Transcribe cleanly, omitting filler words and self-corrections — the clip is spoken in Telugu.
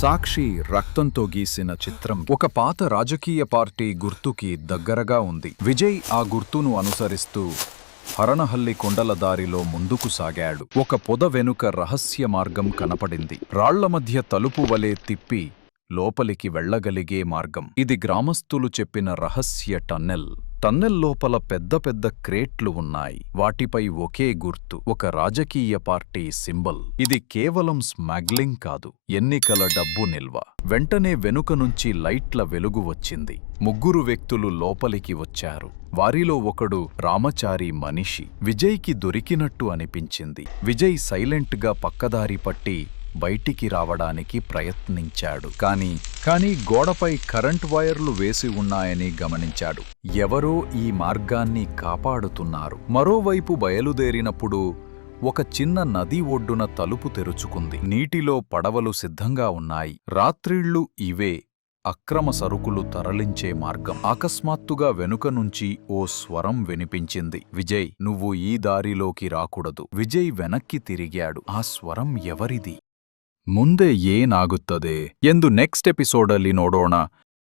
సాక్షి రక్తంతో గీసిన చిత్రం ఒక పాత రాజకీయ పార్టీ గుర్తుకి దగ్గరగా ఉంది. విజయ్ ఆ గుర్తును అనుసరిస్తూ హరణహల్లి కొండల దారిలో ముందుకు సాగాడు. ఒక పొద వెనుక రహస్య మార్గం కనపడింది. రాళ్ల మధ్య తలుపు వలె తిప్పి లోపలికి వెళ్లగలిగే మార్గం. ఇది గ్రామస్తులు చెప్పిన రహస్య టన్నెల్. టన్నెల్ లోపల పెద్ద పెద్ద క్రేట్లు ఉన్నాయి. వాటిపై ఒకే గుర్తు, ఒక రాజకీయ పార్టీ సింబల్. ఇది కేవలం స్మగ్లింగ్ కాదు, ఎన్నికల డబ్బు నిల్వ. వెంటనే వెనుక నుంచి లైట్ల వెలుగు వచ్చింది. ముగ్గురు వ్యక్తులు లోపలికి వచ్చారు. వారిలో ఒకడు రామచారి మనిషి. విజయ్కి దొరికినట్టు అనిపించింది. విజయ్ సైలెంట్గా పక్కదారి పట్టి బయటికి రావడానికి ప్రయత్నించాడు. కానీ గోడపై కరెంట్ వైర్లు వేసి ఉన్నాయని గమనించాడు. ఎవరో ఈ మార్గాన్ని కాపాడుతున్నారు. మరోవైపు బయలుదేరినప్పుడు ఒక చిన్న నది ఒడ్డున తలుపు తెరుచుకుంది. నీటిలో పడవలు సిద్ధంగా ఉన్నాయి. రాత్రిళ్లు ఇవే అక్రమ సరుకులు తరలించే మార్గం. అకస్మాత్తుగా వెనుక నుంచి ఓ స్వరం వినిపించింది. విజయ్, నువ్వు ఈ దారిలోకి రాకూడదు. విజయ్ వెనక్కి తిరిగాడు. ఆ స్వరం ఎవరిది? ಮುಂದೆ ಏನಾಗುತ್ತದೆ ಎಂದು ನೆಕ್ಸ್ಟ್ ಎಪಿಸೋಡಲ್ಲಿ ನೋಡೋಣ.